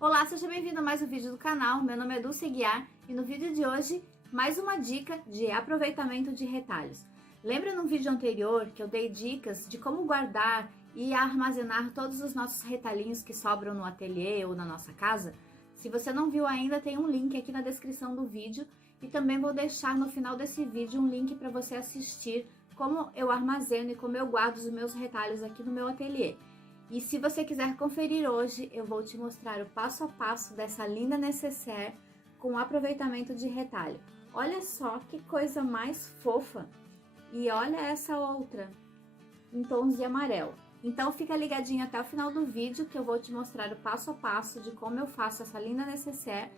Olá, seja bem-vindo a mais um vídeo do canal. Meu nome é Dulce Guiar e no vídeo de hoje, mais uma dica de aproveitamento de retalhos. Lembra no vídeo anterior que eu dei dicas de como guardar e armazenar todos os nossos retalhinhos que sobram no ateliê ou na nossa casa? Se você não viu ainda, tem um link aqui na descrição do vídeo e também vou deixar no final desse vídeo um link para você assistir como eu armazeno e como eu guardo os meus retalhos aqui no meu ateliê. E se você quiser conferir hoje, eu vou te mostrar o passo a passo dessa linda nécessaire com aproveitamento de retalho. Olha só que coisa mais fofa! E olha essa outra, em tons de amarelo. Então fica ligadinho até o final do vídeo que eu vou te mostrar o passo a passo de como eu faço essa linda nécessaire.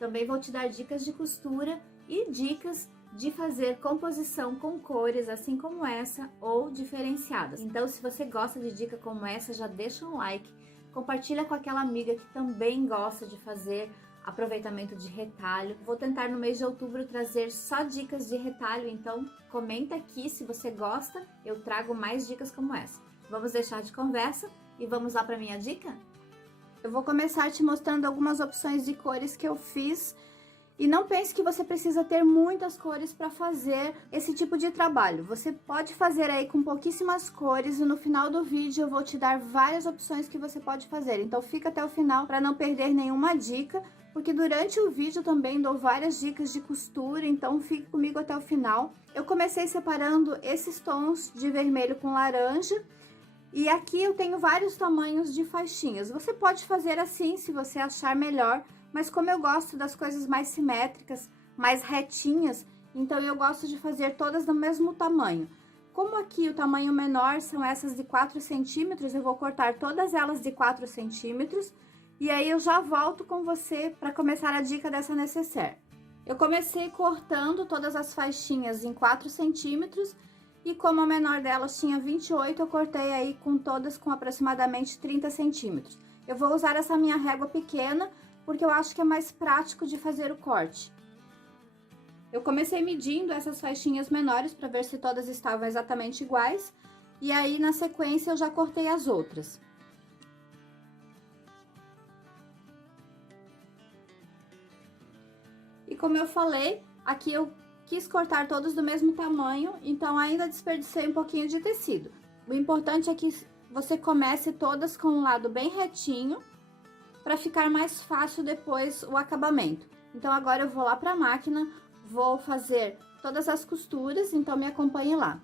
Também vou te dar dicas de costura e dicas de fazer composição com cores assim como essa ou diferenciadas. Então, se você gosta de dica como essa, já deixa um like, compartilha com aquela amiga que também gosta de fazer aproveitamento de retalho. Vou tentar no mês de outubro trazer só dicas de retalho, então comenta aqui se você gosta, eu trago mais dicas como essa. Vamos deixar de conversa e vamos lá para minha dica? Eu vou começar te mostrando algumas opções de cores que eu fiz. E não pense que você precisa ter muitas cores para fazer esse tipo de trabalho. Você pode fazer aí com pouquíssimas cores e no final do vídeo eu vou te dar várias opções que você pode fazer. Então fica até o final para não perder nenhuma dica, porque durante o vídeo também dou várias dicas de costura, então fique comigo até o final. Eu comecei separando esses tons de vermelho com laranja. E aqui eu tenho vários tamanhos de faixinhas. Você pode fazer assim se você achar melhor. Mas como eu gosto das coisas mais simétricas, mais retinhas, então eu gosto de fazer todas do mesmo tamanho. Como aqui o tamanho menor são essas de 4 centímetros, eu vou cortar todas elas de 4 centímetros. E aí eu já volto com você para começar a dica dessa nécessaire. Eu comecei cortando todas as faixinhas em 4 centímetros. E como a menor delas tinha 28, eu cortei aí com todas com aproximadamente 30 centímetros. Eu vou usar essa minha régua pequena, porque eu acho que é mais prático de fazer o corte. Eu comecei medindo essas faixinhas menores para ver se todas estavam exatamente iguais, e aí na sequência eu já cortei as outras. E como eu falei, aqui eu quis cortar todos do mesmo tamanho, então ainda desperdicei um pouquinho de tecido. O importante é que você comece todas com um lado bem retinho, para ficar mais fácil depois o acabamento. Então agora eu vou lá para a máquina, vou fazer todas as costuras, então me acompanhe lá.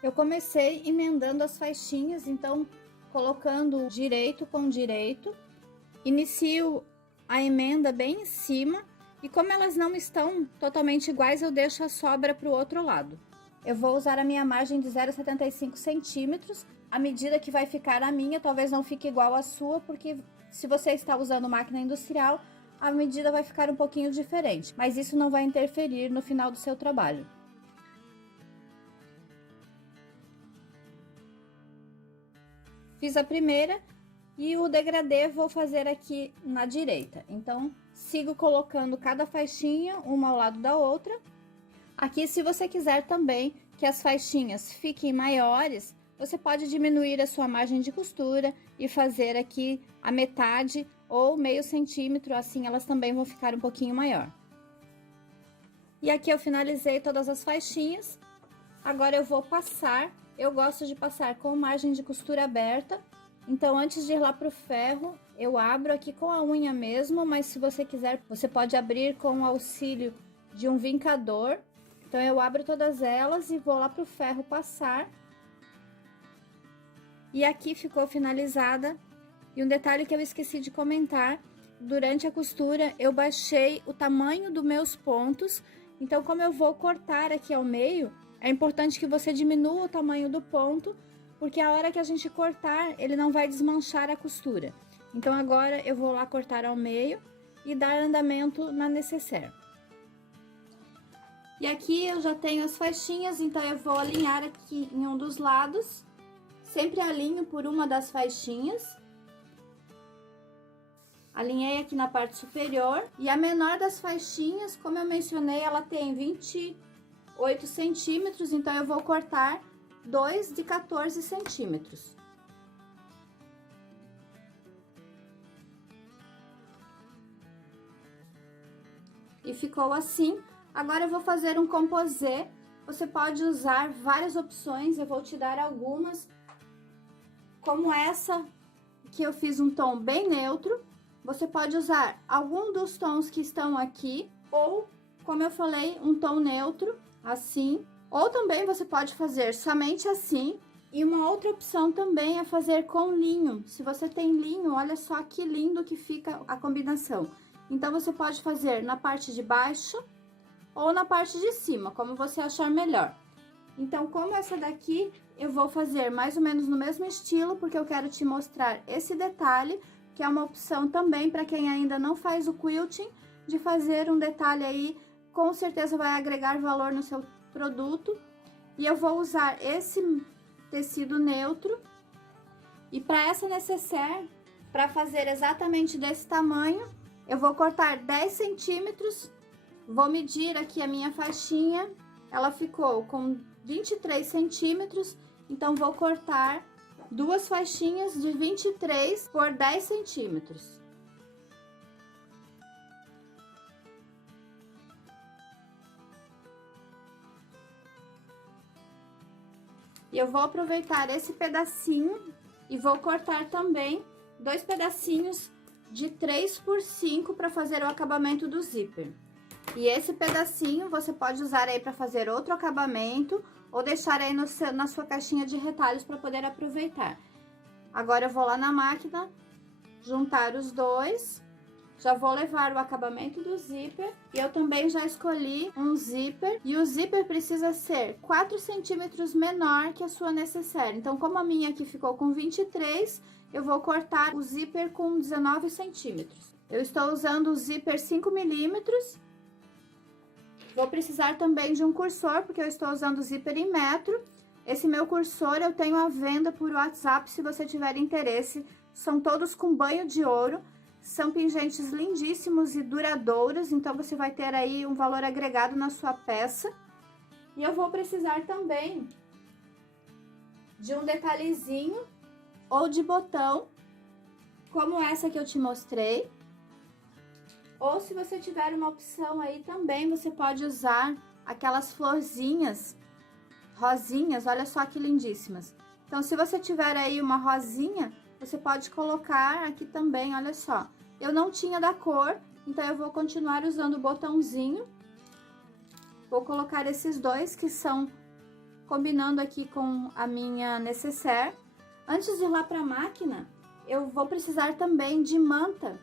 Eu comecei emendando as faixinhas, então colocando direito com direito, inicio a emenda bem em cima e como elas não estão totalmente iguais, eu deixo a sobra para o outro lado. Eu vou usar a minha margem de 0,75 centímetros. A medida que vai ficar a minha, talvez não fique igual à sua, porque se você está usando máquina industrial, a medida vai ficar um pouquinho diferente. Mas isso não vai interferir no final do seu trabalho. Fiz a primeira e o degradê vou fazer aqui na direita. Então, sigo colocando cada faixinha uma ao lado da outra. Aqui, se você quiser também que as faixinhas fiquem maiores, você pode diminuir a sua margem de costura e fazer aqui a metade ou meio centímetro, assim elas também vão ficar um pouquinho maior. E aqui eu finalizei todas as faixinhas. Agora eu vou passar, eu gosto de passar com margem de costura aberta. Então, antes de ir lá pro ferro, eu abro aqui com a unha mesmo, mas se você quiser, você pode abrir com o auxílio de um vincador. Então, eu abro todas elas e vou lá pro ferro passar. E aqui ficou finalizada. E um detalhe que eu esqueci de comentar, durante a costura eu baixei o tamanho dos meus pontos. Então, como eu vou cortar aqui ao meio, é importante que você diminua o tamanho do ponto, porque a hora que a gente cortar, ele não vai desmanchar a costura. Então, agora eu vou lá cortar ao meio e dar andamento na nécessaire. E aqui eu já tenho as faixinhas, então eu vou alinhar aqui em um dos lados. Sempre alinho por uma das faixinhas. Alinhei aqui na parte superior. E a menor das faixinhas, como eu mencionei, ela tem 28 centímetros, então eu vou cortar 2 de 14 centímetros. E ficou assim. Agora eu vou fazer um composê. Você pode usar várias opções, eu vou te dar algumas. Como essa, que eu fiz um tom bem neutro. Você pode usar algum dos tons que estão aqui, ou, como eu falei, um tom neutro, assim. Ou também você pode fazer somente assim. E uma outra opção também é fazer com linho. Se você tem linho, olha só que lindo que fica a combinação. Então, você pode fazer na parte de baixo ou na parte de cima, como você achar melhor. Então, como essa daqui, eu vou fazer mais ou menos no mesmo estilo, porque eu quero te mostrar esse detalhe, que é uma opção também para quem ainda não faz o quilting, de fazer um detalhe aí, com certeza vai agregar valor no seu produto. E eu vou usar esse tecido neutro, e para essa necessaire, para fazer exatamente desse tamanho, eu vou cortar 10 centímetros, vou medir aqui a minha faixinha, ela ficou com 23 centímetros, então vou cortar duas faixinhas de 23 por 10 centímetros. E eu vou aproveitar esse pedacinho e vou cortar também 2 pedacinhos de 3 por 5 para fazer o acabamento do zíper. E esse pedacinho você pode usar aí para fazer outro acabamento ou deixar aí na sua caixinha de retalhos para poder aproveitar. Agora eu vou lá na máquina, juntar os dois, já vou levar o acabamento do zíper e eu também já escolhi um zíper. E o zíper precisa ser 4 centímetros menor que a sua necessaire. Então, como a minha aqui ficou com 23, eu vou cortar o zíper com 19 centímetros. Eu estou usando o zíper 5 milímetros. Vou precisar também de um cursor, porque eu estou usando o zíper em metro. Esse meu cursor eu tenho à venda por WhatsApp, se você tiver interesse. São todos com banho de ouro. São pingentes lindíssimos e duradouros, então você vai ter aí um valor agregado na sua peça. E eu vou precisar também de um detalhezinho ou de botão, como essa que eu te mostrei. Ou se você tiver uma opção aí também, você pode usar aquelas florzinhas, rosinhas, olha só que lindíssimas. Então, se você tiver aí uma rosinha, você pode colocar aqui também, olha só. Eu não tinha da cor, então eu vou continuar usando o botãozinho. Vou colocar esses dois que são combinando aqui com a minha necessaire. Antes de ir lá para a máquina, eu vou precisar também de manta.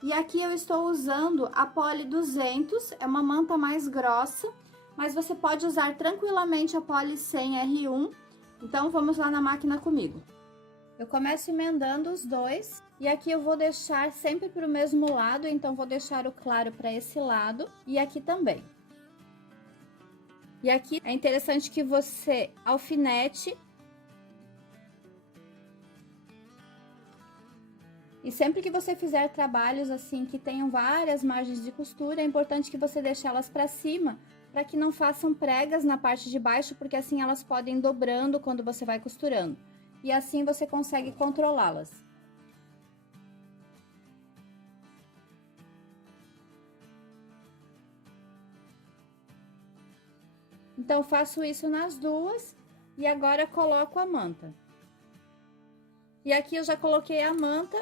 E aqui eu estou usando a Poly 200, é uma manta mais grossa, mas você pode usar tranquilamente a Poly 100 R1. Então, vamos lá na máquina comigo. Eu começo emendando os dois, e aqui eu vou deixar sempre para o mesmo lado, então vou deixar o claro para esse lado, e aqui também. E aqui é interessante que você alfinete. E sempre que você fizer trabalhos assim que tenham várias margens de costura, é importante que você deixe elas para cima, para que não façam pregas na parte de baixo, porque assim elas podem ir dobrando quando você vai costurando. E assim você consegue controlá-las. Então, faço isso nas duas e agora coloco a manta. E aqui eu já coloquei a manta,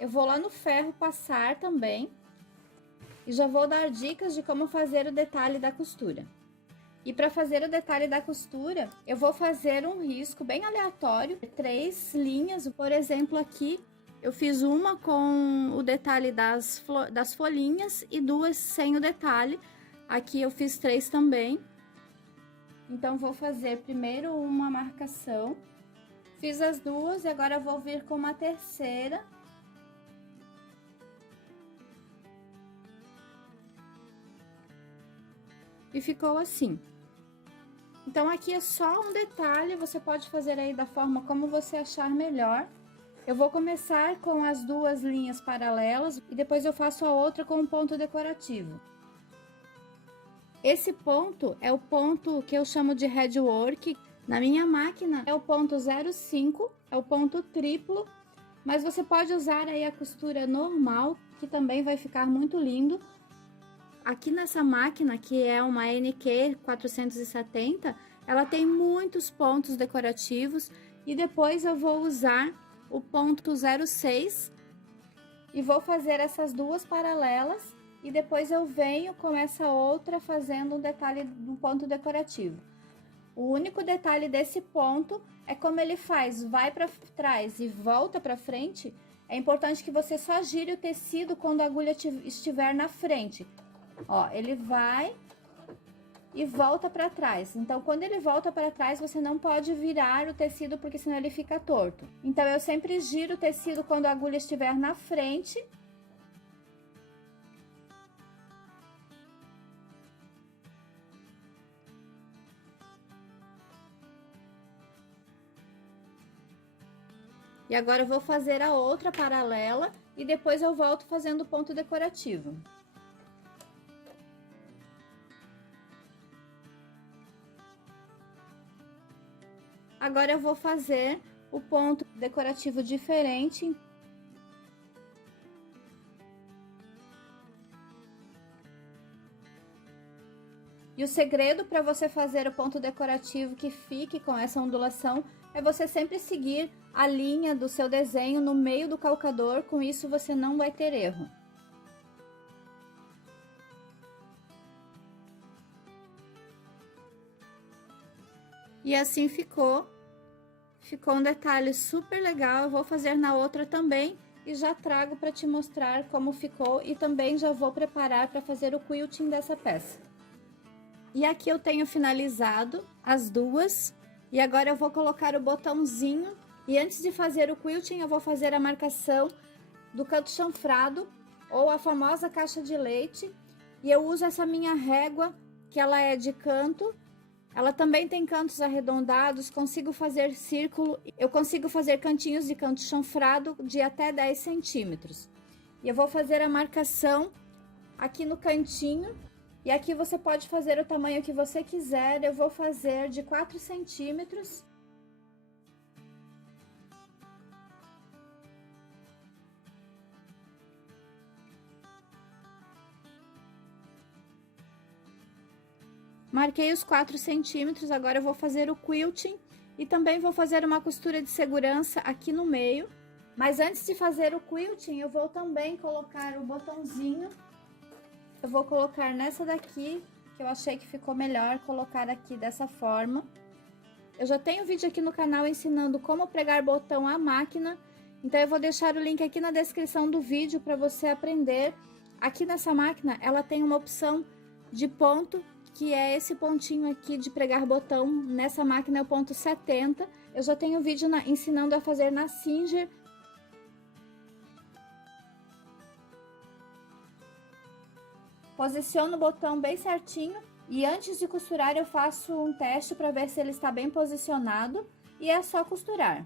eu vou lá no ferro passar também e já vou dar dicas de como fazer o detalhe da costura. E para fazer o detalhe da costura, eu vou fazer um risco bem aleatório, 3 linhas, por exemplo, aqui eu fiz uma com o detalhe das folhinhas e 2 sem o detalhe. Aqui eu fiz 3 também. Então, vou fazer primeiro uma marcação, fiz as duas e agora eu vou vir com uma terceira. E ficou assim. Então, aqui é só um detalhe, você pode fazer aí da forma como você achar melhor. Eu vou começar com as 2 linhas paralelas e depois eu faço a outra com um ponto decorativo. Esse ponto é o ponto que eu chamo de headwork. Na minha máquina é o ponto 0,5, é o ponto triplo, mas você pode usar aí a costura normal, que também vai ficar muito lindo. Aqui nessa máquina, que é uma NQ 470, ela tem muitos pontos decorativos e depois eu vou usar o ponto 06 e vou fazer essas duas paralelas e depois eu venho com essa outra fazendo um detalhe do ponto decorativo. O único detalhe desse ponto é como ele faz, vai para trás e volta para frente. É importante que você só gire o tecido quando a agulha estiver na frente. Ó, ele vai e volta para trás. Então, quando ele volta para trás, você não pode virar o tecido, porque senão ele fica torto. Então, eu sempre giro o tecido quando a agulha estiver na frente. E agora eu vou fazer a outra paralela e depois eu volto fazendo o ponto decorativo. Agora eu vou fazer o ponto decorativo diferente. E o segredo para você fazer o ponto decorativo que fique com essa ondulação é você sempre seguir a linha do seu desenho no meio do calcador, com isso você não vai ter erro. E assim ficou um detalhe super legal. Eu vou fazer na outra também e já trago para te mostrar como ficou e também já vou preparar para fazer o quilting dessa peça. E aqui eu tenho finalizado as duas e agora eu vou colocar o botãozinho e antes de fazer o quilting eu vou fazer a marcação do canto chanfrado ou a famosa caixa de leite e eu uso essa minha régua que ela é de canto. Ela também tem cantos arredondados, consigo fazer círculo, eu consigo fazer cantinhos de canto chanfrado de até 10 centímetros. E eu vou fazer a marcação aqui no cantinho, e aqui você pode fazer o tamanho que você quiser, eu vou fazer de 4 centímetros. Marquei os 4 centímetros, agora eu vou fazer o quilting e também vou fazer uma costura de segurança aqui no meio. Mas antes de fazer o quilting, eu vou também colocar o botãozinho. Eu vou colocar nessa daqui, que eu achei que ficou melhor colocar aqui dessa forma. Eu já tenho vídeo aqui no canal ensinando como pregar botão à máquina, então eu vou deixar o link aqui na descrição do vídeo para você aprender. Aqui nessa máquina, ela tem uma opção de ponto, que é esse pontinho aqui de pregar botão. Nessa máquina é o ponto 70. Eu já tenho vídeo ensinando a fazer na Singer. Posiciono o botão bem certinho e antes de costurar eu faço um teste para ver se ele está bem posicionado e é só costurar.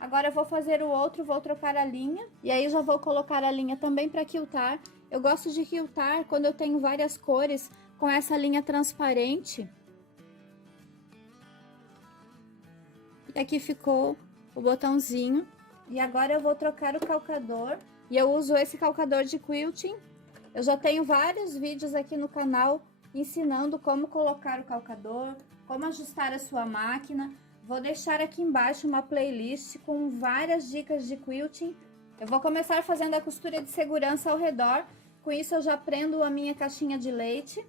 Agora eu vou fazer o outro, vou trocar a linha e aí já vou colocar a linha também para quiltar. Eu gosto de quiltar quando eu tenho várias cores com essa linha transparente. E aqui ficou o botãozinho. E agora eu vou trocar o calcador. E eu uso esse calcador de quilting. Eu já tenho vários vídeos aqui no canal ensinando como colocar o calcador, como ajustar a sua máquina. Vou deixar aqui embaixo uma playlist com várias dicas de quilting. Eu vou começar fazendo a costura de segurança ao redor. Com isso eu já prendo a minha caixinha de leite.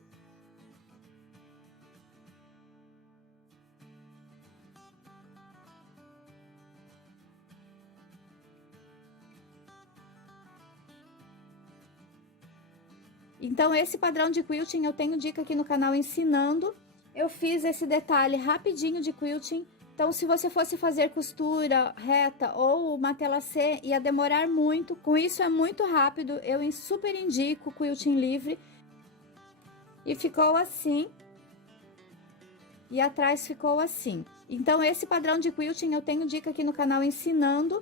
Então esse padrão de quilting eu tenho dica aqui no canal ensinando. Eu fiz esse detalhe rapidinho de quilting. Então, se você fosse fazer costura reta ou uma tela C, ia demorar muito. Com isso, é muito rápido. Eu super indico o quilting livre. E ficou assim. E atrás ficou assim. Então, esse padrão de quilting eu tenho dica aqui no canal ensinando.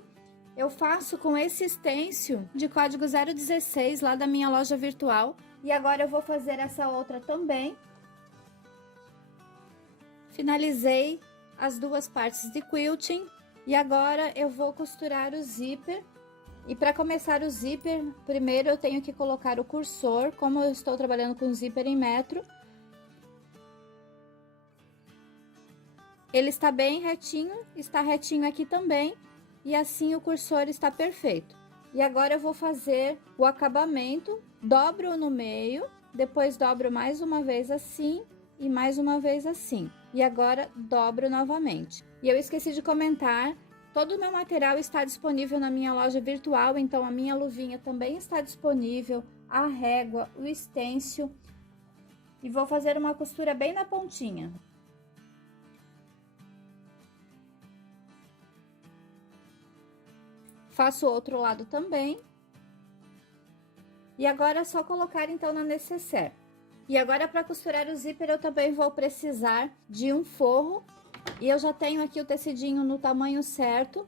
Eu faço com esse stencil de código 016 lá da minha loja virtual. E agora eu vou fazer essa outra também. Finalizei as duas partes de quilting e agora eu vou costurar o zíper. E para começar o zíper, primeiro eu tenho que colocar o cursor, como eu estou trabalhando com zíper em metro. Ele está bem retinho, está retinho aqui também, e assim o cursor está perfeito. E agora eu vou fazer o acabamento, dobro no meio, depois dobro mais uma vez assim e mais uma vez assim. E agora dobro novamente. E eu esqueci de comentar, todo o meu material está disponível na minha loja virtual, então a minha luvinha também está disponível, a régua, o stencil. E vou fazer uma costura bem na pontinha. Faço o outro lado também. E agora é só colocar então na nécessaire. E agora para costurar o zíper eu também vou precisar de um forro. E eu já tenho aqui o tecidinho no tamanho certo.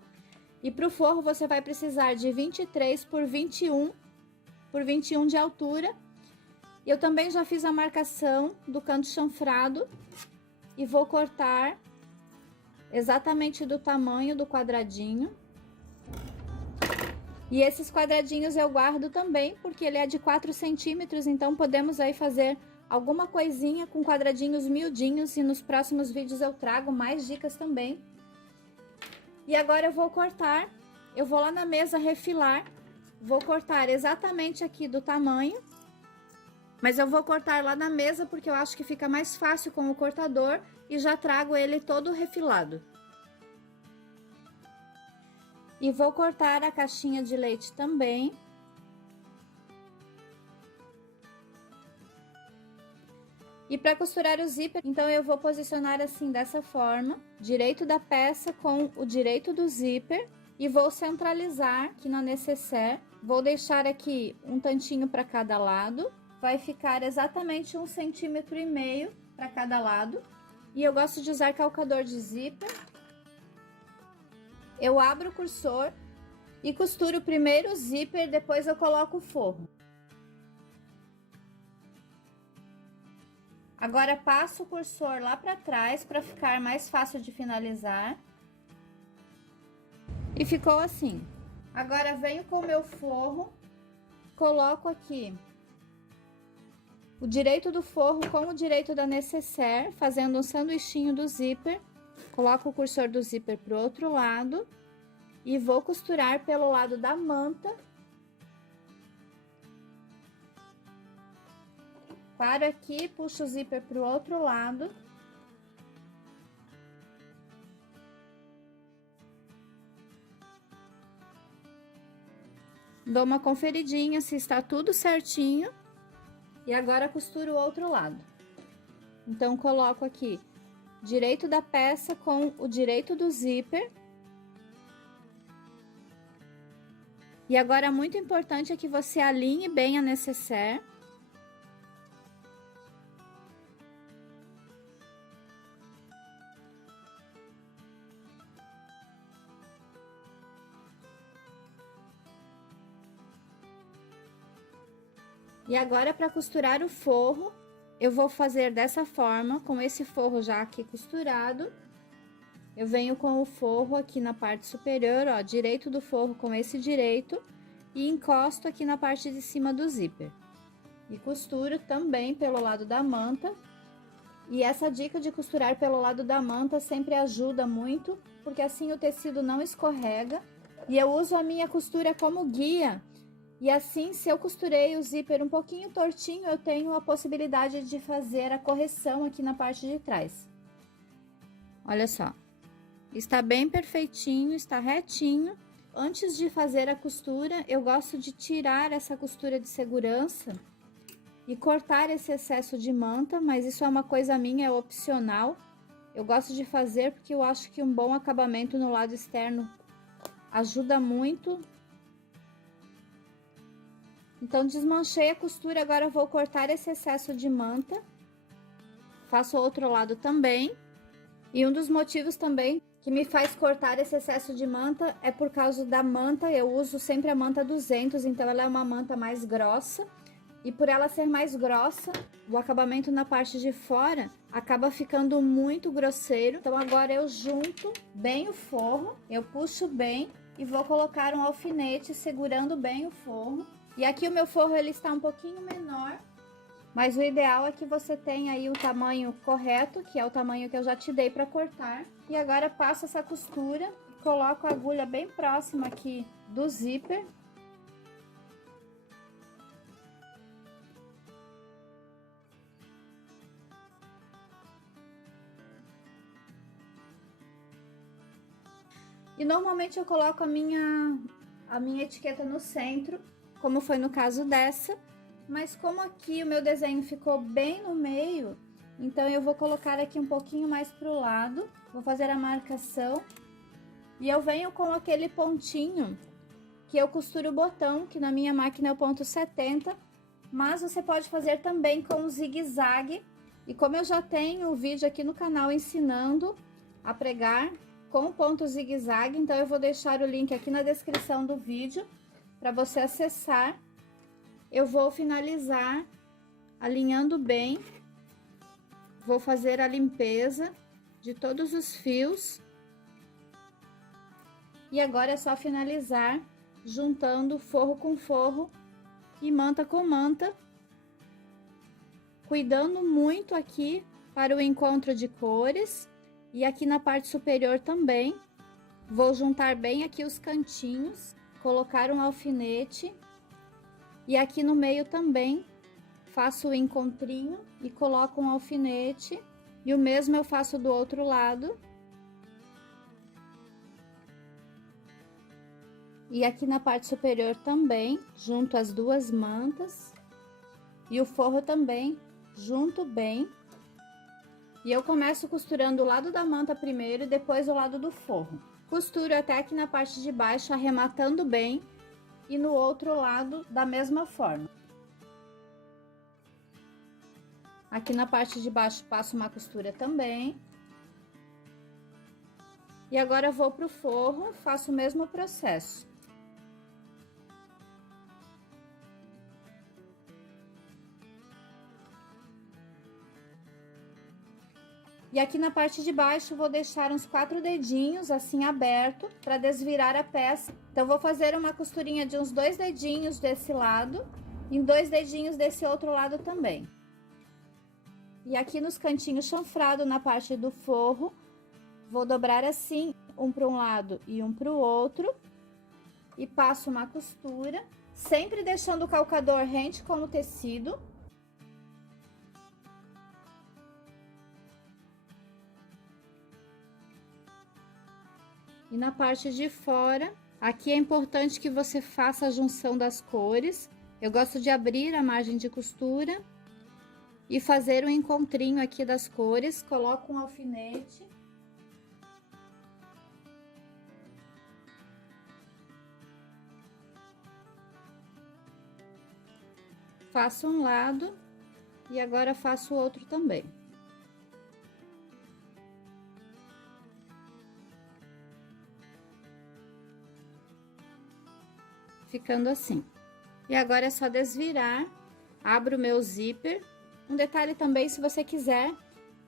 E para o forro você vai precisar de 23 por 21 de altura. Eu também já fiz a marcação do canto chanfrado. E vou cortar exatamente do tamanho do quadradinho. E esses quadradinhos eu guardo também, porque ele é de 4 centímetros, então podemos aí fazer alguma coisinha com quadradinhos miudinhos, e nos próximos vídeos eu trago mais dicas também. E agora eu vou cortar, eu vou lá na mesa refilar, vou cortar exatamente aqui do tamanho, mas eu vou cortar lá na mesa porque eu acho que fica mais fácil com o cortador, e já trago ele todo refilado. E vou cortar a caixinha de leite também. E para costurar o zíper, então eu vou posicionar assim dessa forma, direito da peça com o direito do zíper, e vou centralizar aqui na nécessaire. Vou deixar aqui um tantinho para cada lado, vai ficar exatamente 1,5 centímetros para cada lado. E eu gosto de usar calcador de zíper. Eu abro o cursor e costuro primeiro o zíper, depois eu coloco o forro. Agora passo o cursor lá para trás para ficar mais fácil de finalizar. E ficou assim. Agora venho com o meu forro, coloco aqui o direito do forro com o direito da nécessaire, fazendo um sanduichinho do zíper. Coloco o cursor do zíper pro outro lado e vou costurar pelo lado da manta. Paro aqui, puxo o zíper pro outro lado. Dou uma conferidinha se está tudo certinho. E agora costuro o outro lado. Então, coloco aqui direito da peça com o direito do zíper. E agora, muito importante é que você alinhe bem a nécessaire. E agora, para costurar o forro, eu vou fazer dessa forma, com esse forro já aqui costurado. Eu venho com o forro aqui na parte superior, ó, direito do forro com esse direito, e encosto aqui na parte de cima do zíper. E costuro também pelo lado da manta. E essa dica de costurar pelo lado da manta sempre ajuda muito, porque assim o tecido não escorrega. E eu uso a minha costura como guia. E assim, se eu costurei o zíper um pouquinho tortinho, eu tenho a possibilidade de fazer a correção aqui na parte de trás. Olha só, está bem perfeitinho, está retinho. Antes de fazer a costura, eu gosto de tirar essa costura de segurança e cortar esse excesso de manta, mas isso é uma coisa minha, é opcional. Eu gosto de fazer porque eu acho que um bom acabamento no lado externo ajuda muito. Então, desmanchei a costura, agora eu vou cortar esse excesso de manta. Faço o outro lado também. E um dos motivos também que me faz cortar esse excesso de manta é por causa da manta. Eu uso sempre a manta 200, então ela é uma manta mais grossa. E por ela ser mais grossa, o acabamento na parte de fora acaba ficando muito grosseiro. Então, agora eu junto bem o forro, eu puxo bem e vou colocar um alfinete segurando bem o forro. E aqui o meu forro ele está um pouquinho menor, mas o ideal é que você tenha aí o tamanho correto, que é o tamanho que eu já te dei para cortar. E agora passo essa costura, coloco a agulha bem próxima aqui do zíper. E normalmente eu coloco a minha etiqueta no centro, como foi no caso dessa. Mas como aqui o meu desenho ficou bem no meio, então eu vou colocar aqui um pouquinho mais pro lado. Vou fazer a marcação. E eu venho com aquele pontinho que eu costuro o botão, que na minha máquina é o ponto 70. Mas você pode fazer também com o zigue-zague. E como eu já tenho o vídeo aqui no canal ensinando a pregar com o ponto zigue-zague, então eu vou deixar o link aqui na descrição do vídeo para você acessar. Eu vou finalizar alinhando bem, vou fazer a limpeza de todos os fios. E agora é só finalizar juntando forro com forro e manta com manta, cuidando muito aqui para o encontro de cores. E aqui na parte superior também, vou juntar bem aqui os cantinhos, colocar um alfinete. E aqui no meio também, faço o encontrinho e coloco um alfinete. E o mesmo eu faço do outro lado. E aqui na parte superior também, junto as duas mantas. E o forro também, junto bem. E eu começo costurando o lado da manta primeiro e depois o lado do forro. Costuro até aqui na parte de baixo, arrematando bem, e no outro lado da mesma forma. Aqui na parte de baixo passo uma costura também. E agora eu vou pro forro, faço o mesmo processo. E aqui na parte de baixo vou deixar uns 4 dedinhos assim aberto para desvirar a peça. Então vou fazer uma costurinha de uns 2 dedinhos desse lado e 2 dedinhos desse outro lado também. E aqui nos cantinhos chanfrado na parte do forro, vou dobrar assim, um para um lado e um para o outro. E passo uma costura, sempre deixando o calcador rente com o tecido. E na parte de fora, aqui é importante que você faça a junção das cores. Eu gosto de abrir a margem de costura e fazer um encontrinho aqui das cores. Coloco um alfinete. Faço um lado e agora faço o outro também. Ficando assim. E agora é só desvirar, abro o meu zíper. Um detalhe também, se você quiser,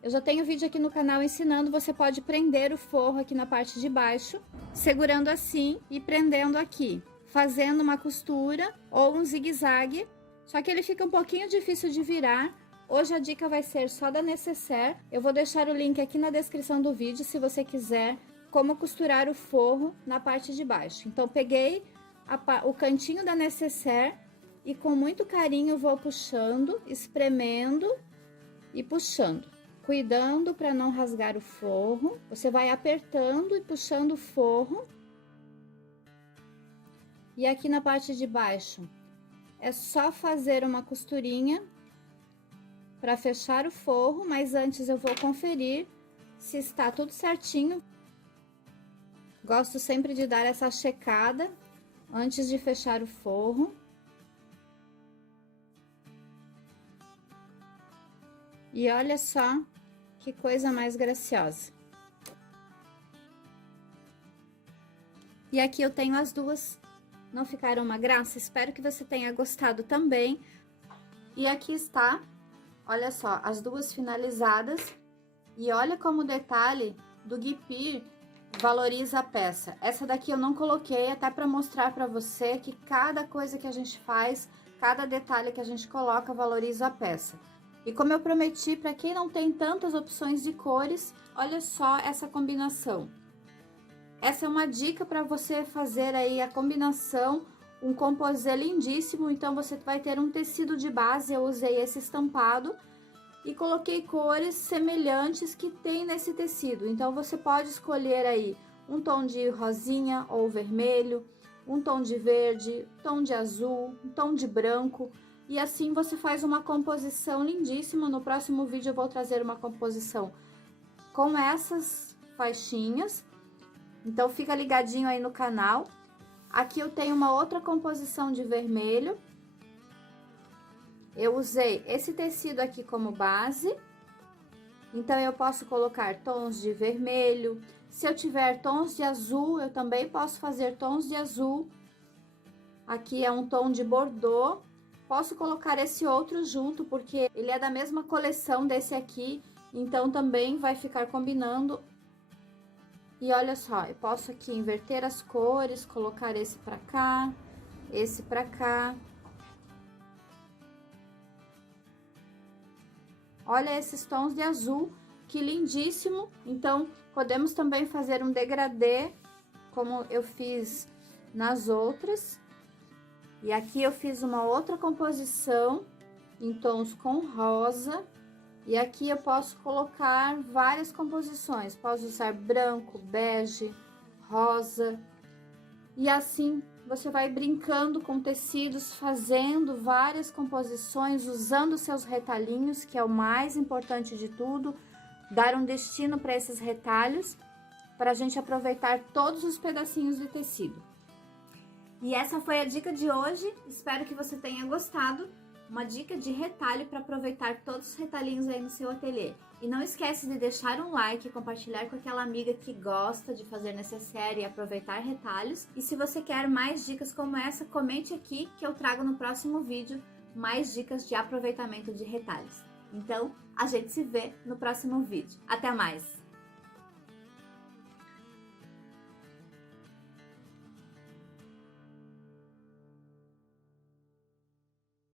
eu já tenho vídeo aqui no canal ensinando, você pode prender o forro aqui na parte de baixo, segurando assim e prendendo aqui, fazendo uma costura ou um zigue-zague, só que ele fica um pouquinho difícil de virar. Hoje a dica vai ser só da necessaire. Eu vou deixar o link aqui na descrição do vídeo, se você quiser, como costurar o forro na parte de baixo. Então, peguei o cantinho da necessaire e com muito carinho vou puxando, espremendo e puxando, cuidando para não rasgar o forro. Você vai apertando e puxando o forro. E aqui na parte de baixo é só fazer uma costurinha para fechar o forro, mas antes eu vou conferir se está tudo certinho. Gosto sempre de dar essa checada antes de fechar o forro. E olha só que coisa mais graciosa. E aqui eu tenho as duas. Não ficaram uma graça? Espero que você tenha gostado também. E aqui está, olha só, as duas finalizadas. E olha como o detalhe do guipir valoriza a peça. Essa daqui eu não coloquei, até para mostrar para você que cada coisa que a gente faz, cada detalhe que a gente coloca valoriza a peça. E como eu prometi, para quem não tem tantas opções de cores, olha só essa combinação. Essa é uma dica para você fazer aí a combinação, um composê lindíssimo. Então você vai ter um tecido de base, eu usei esse estampado e coloquei cores semelhantes que tem nesse tecido. Então você pode escolher aí um tom de rosinha ou vermelho, um tom de verde, tom de azul, um tom de branco, e assim você faz uma composição lindíssima. No próximo vídeo eu vou trazer uma composição com essas faixinhas, então fica ligadinho aí no canal. Aqui eu tenho uma outra composição de vermelho. Eu usei esse tecido aqui como base, então eu posso colocar tons de vermelho. Se eu tiver tons de azul, eu também posso fazer tons de azul. Aqui é um tom de bordô. Posso colocar esse outro junto, porque ele é da mesma coleção desse aqui, então também vai ficar combinando. E olha só, eu posso aqui inverter as cores, colocar esse pra cá, esse pra cá. Olha esses tons de azul, que lindíssimo. Então, podemos também fazer um degradê, como eu fiz nas outras. E aqui eu fiz uma outra composição em tons com rosa. E aqui eu posso colocar várias composições. Posso usar branco, bege, rosa. E assim você vai brincando com tecidos, fazendo várias composições, usando seus retalhinhos, que é o mais importante de tudo, dar um destino para esses retalhos, para a gente aproveitar todos os pedacinhos de tecido. E essa foi a dica de hoje, espero que você tenha gostado. Uma dica de retalho para aproveitar todos os retalhinhos aí no seu ateliê. E não esquece de deixar um like e compartilhar com aquela amiga que gosta de fazer necessaire e aproveitar retalhos. E se você quer mais dicas como essa, comente aqui que eu trago no próximo vídeo mais dicas de aproveitamento de retalhos. Então, a gente se vê no próximo vídeo. Até mais!